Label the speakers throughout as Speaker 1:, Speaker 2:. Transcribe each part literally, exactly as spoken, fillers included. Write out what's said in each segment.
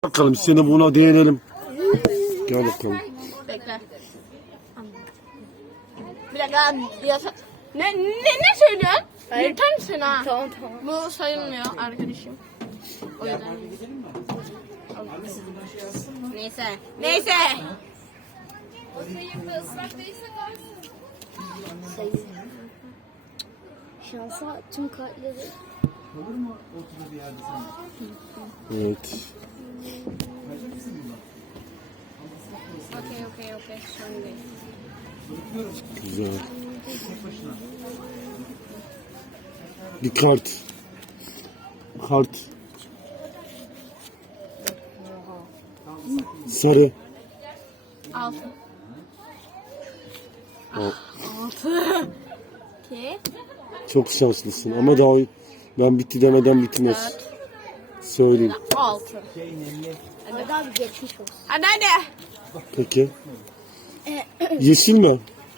Speaker 1: Bakalım seni buna değinelim. Gel bakalım.
Speaker 2: Bekle. Bir dakika yasa... Ne, ne, ne söylüyorsun? Yırtar mısın ha?
Speaker 3: Tamam tamam.
Speaker 2: Bu sayılmıyor arkadaşım. O yüzden. Neyse. Neyse.
Speaker 3: Sayın. Şansa tüm kartları.
Speaker 1: Evet.
Speaker 2: Okey okey okey. Sorun değil.
Speaker 1: Güzel. Bir kart. Kart. Sarı.
Speaker 2: Altı.
Speaker 1: Al.
Speaker 2: Altı. İki.
Speaker 1: Çok şanslısın ama daha ben bitti demeden bitmez.
Speaker 2: Dört.
Speaker 1: Söyleyeyim.
Speaker 2: Altı.
Speaker 3: Hadi abi geçmiş olsun.
Speaker 2: Hadi hadi.
Speaker 1: Peki. Yeşil mi?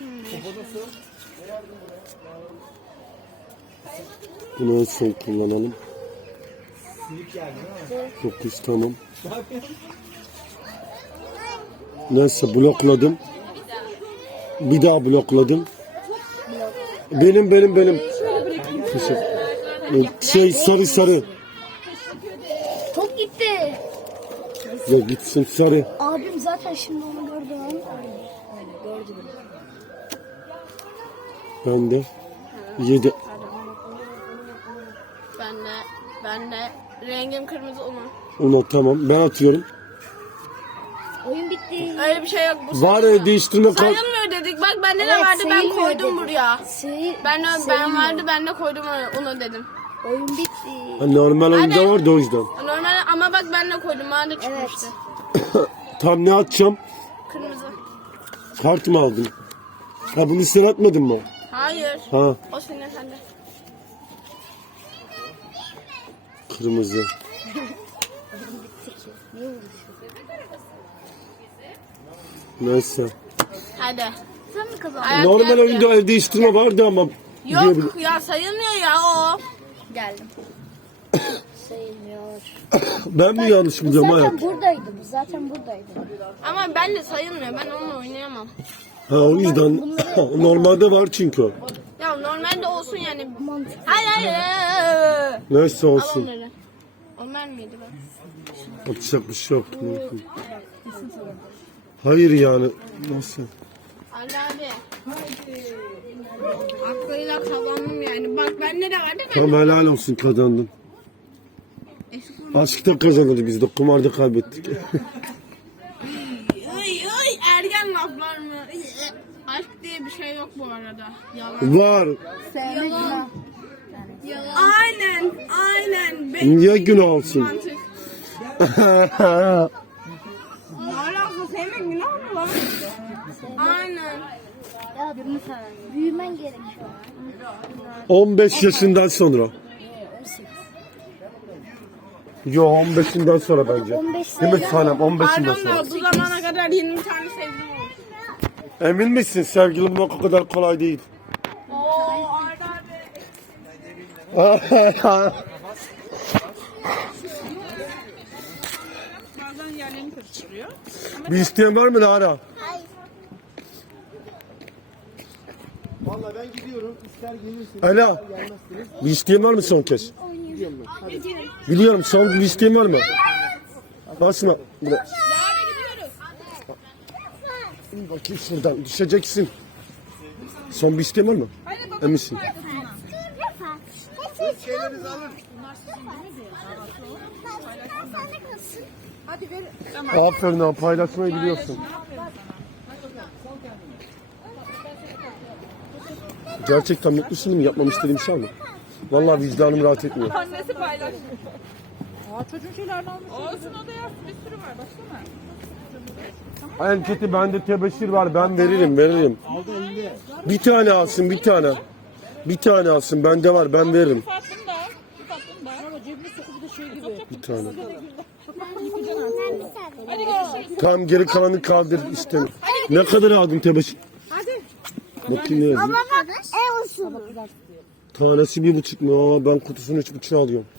Speaker 1: Bunu en son kullanalım. Dokuz tamam. Neyse blokladım. Bir daha blokladım. Benim benim benim. Teşekkür. Şey sarı sarı.
Speaker 3: Top gitti.
Speaker 1: Ya gitsin sarı.
Speaker 3: Abim zaten şimdi onu gördü lan. Aynen. Aynen gördü beni.
Speaker 1: Ben de. Yedi.
Speaker 2: Ben de. Ben de. Rengim kırmızı onu.
Speaker 1: Onu tamam. Ben atıyorum.
Speaker 3: Oyun bitti.
Speaker 2: Öyle bir şey yok. Bu
Speaker 1: Var ya değiştirme kart.
Speaker 2: sayılmıyor dedik. Bak bende de
Speaker 3: Evet,
Speaker 2: vardı ben
Speaker 3: sayılmıyor
Speaker 2: koydum
Speaker 3: dedi.
Speaker 2: buraya.
Speaker 3: Sayı,
Speaker 2: Ben ben
Speaker 3: sayılmıyor.
Speaker 2: vardı ben de koydum onu, onu dedim.
Speaker 3: Oyun bitti.
Speaker 1: Normal oyunda vardı o yüzden.
Speaker 2: Normal ama bak ben de koydum. Bana da çıkmıştı.
Speaker 1: Tam ne atacağım?
Speaker 2: Kırmızı.
Speaker 1: Kart mı aldın? Ha bunu sen atmadın mı?
Speaker 2: Hayır.
Speaker 1: Ha
Speaker 2: O senin sende.
Speaker 1: kırmızı.
Speaker 3: Niye vuruşuyor?
Speaker 2: Hadi.
Speaker 1: Neyse.
Speaker 3: Sen mi kazandın?
Speaker 2: Ayak
Speaker 1: Normal
Speaker 2: geldi.
Speaker 1: oyunda el değiştirme vardı ama. diyebilirim.
Speaker 2: Yok ya sayılmıyor ya o.
Speaker 3: Geldim. Sayılmıyor.
Speaker 1: Ben mi yanlış
Speaker 3: Bu
Speaker 1: biliyorum
Speaker 3: zaten
Speaker 1: hayat?
Speaker 3: buradaydı. Bu zaten buradaydı.
Speaker 2: Ama ben de sayılmıyor. Ben onunla oynayamam.
Speaker 1: Ha o yüzden normalde var çünkü o.
Speaker 2: Ya normalde olsun yani.
Speaker 3: Mantıklı.
Speaker 2: Hayır hayır.
Speaker 1: Neyse
Speaker 2: Al
Speaker 1: olsun.
Speaker 2: onları. Onlar mıydı ben?
Speaker 1: Atacak bir şey yok. Hayır yani. Nasıl?
Speaker 2: Ali abi. Aklıyla kazandım yani. Bak bende de vardı. Ben
Speaker 1: Tamam helal olsun kazandın. Aşkta kazanırız biz de kumarda kaybettik.
Speaker 2: Ay ay ergen laflar mı? Aşk diye bir şey yok bu arada. Yalan.
Speaker 1: Var.
Speaker 3: Sevme günah.
Speaker 2: Aynen, aynen. Benim
Speaker 1: Niye günah olsun?
Speaker 2: mantık. Alakası sevmek günah mı lan? Aynen.
Speaker 3: Ya büyümen gerekiyor.
Speaker 1: on beş yaşından sonra.
Speaker 3: on sekiz.
Speaker 1: Yo on beşinden sonra bence.
Speaker 3: on beş
Speaker 1: Değil mi Sanem? on beşinden
Speaker 2: Pardon
Speaker 1: sonra.
Speaker 2: da bu zamana kadar yirmi tane sevdim olmuş.
Speaker 1: Emin misin sevgilim o kadar kolay değil.
Speaker 2: Oo Arda abi. Bazen yerlerini karıştırıyor.
Speaker 1: Bir isteyen var mı Lara?
Speaker 4: Vallahi ben gidiyorum. İster gelirsiniz.
Speaker 1: Ala. Bir isteyen var mı son kez? Biliyorum son bir isteyen var mı? Basma. Bırak. İn bakayım şuradan düşeceksin. Son bir isteyen var mı? Eminsin.
Speaker 4: Şeylerinizi alın.
Speaker 1: Aferin abi paylaşmayı biliyorsun. Gerçekten mutlusun değil mi? Yapmam istediğim şey mi? Vallahi vicdanım rahat etmiyor.
Speaker 5: Annesi paylaşmış. Aa çocuğun şeylerini almış. Olsun o da yaz. Bir sürü var. Baksana.
Speaker 1: En kötü bende tebeşir var. Ben veririm veririm. Bir tane alsın bir tane. Bir tane alsın. Bende var ben veririm.
Speaker 5: Tatlım da. Bir tatlım da. Ama cebine sokup da şey gibi.
Speaker 1: Bir tane.
Speaker 5: Hadi görüşürüz.
Speaker 1: Tamam geri kalanı kaldır işte. Ne kadar aldın tebeşir?
Speaker 5: Hadi.
Speaker 1: Bakayım ne yazıyor.
Speaker 3: Baba e olsun.
Speaker 1: Tanesi bir buçuk mu? Aa, ben kutusunu üç buçuk alıyorum.